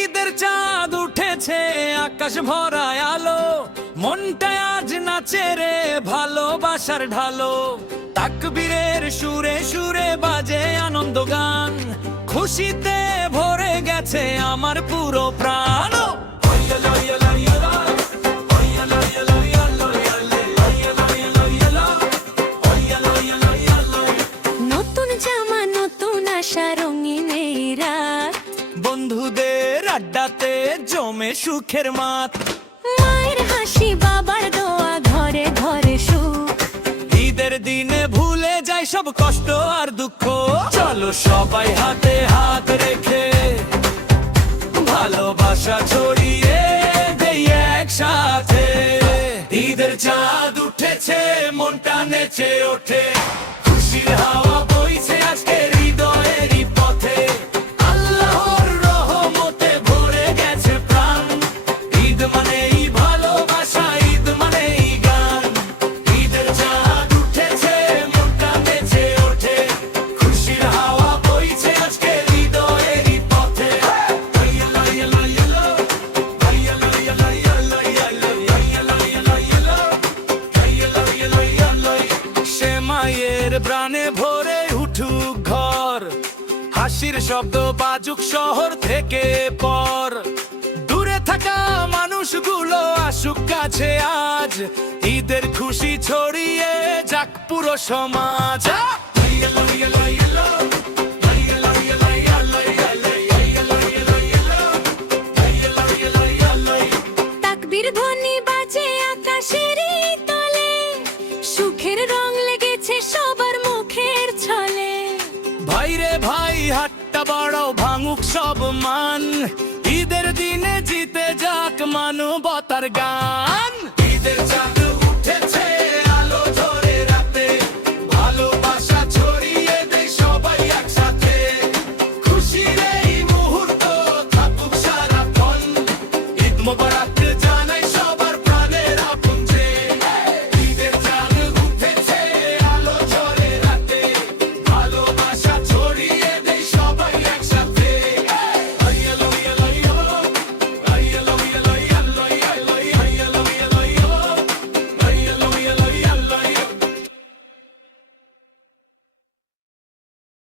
ঈদের চাঁদ উঠেছে, আকাশ ভরা আলো, মনটা আজ নাচে রে ভালোবাসার ঢালো। তাকবীরের সুরে সুরে বাজে আনন্দ গান, খুশিতে ভরে গেছে আমার পুরো প্রাণ। নতুন জামা, নতুন আশা, রঙিন এই রাত, বন্ধুদের আড্ডাতে জমে সুখের মাত, মায়ের হাসি, বাবার দোয়া, ঘরে ঘরে সুখ। ঈদের দিনে ভুলে যাই সব কষ্ট আর দুঃখ, চলো সবাই হাতে হাত রেখে ভালোবাসা ছড়িয়ে দেই একসাথে। ঈদের চাঁদ উঠেছে, মনটা নেচে ওঠে, খুশির হাওয়া বইছে আজকে হৃদয়েরই পথে। আল্লাহর রহমতে ভরে গেছে প্রাণ, ঈদ মানেই ভালোবাসা, ঈদ মানেই গান। ঈদের চাঁদ উঠেছে, মনটা নেচে ওঠে, খুশির হাওয়া বইছে আজকে হৃদয়েরই পথে। সে মায়ের প্রাণে ভরে উঠুক ঘর, হাসির শব্দ বাজুক শহর থেকে পর। দূরে থাকা মানুষগুলো আসুক কাছে আজ, ঈদের খুশি ছড়িয়ে যাক পুরো সমাজ। তাকবীর ধ্বনি বাজে আকাশের তলে, সুখের রং লেগেছে সবার মুখের ছলে। ভাইরে ভাই হাট্টা বড় ভাঙুক সব মান, ঈদের দিনে জিতে যাক মানবতার গান। ঈদের চাঁদ উঠেছে, আলো ঝরে রাতে, ভালোবাসা ছড়িয়ে দেই সবাই একসাথে। খুশির এই মুহূর্ত থাকুক সারাক্ষণ, ঈদ মোবারক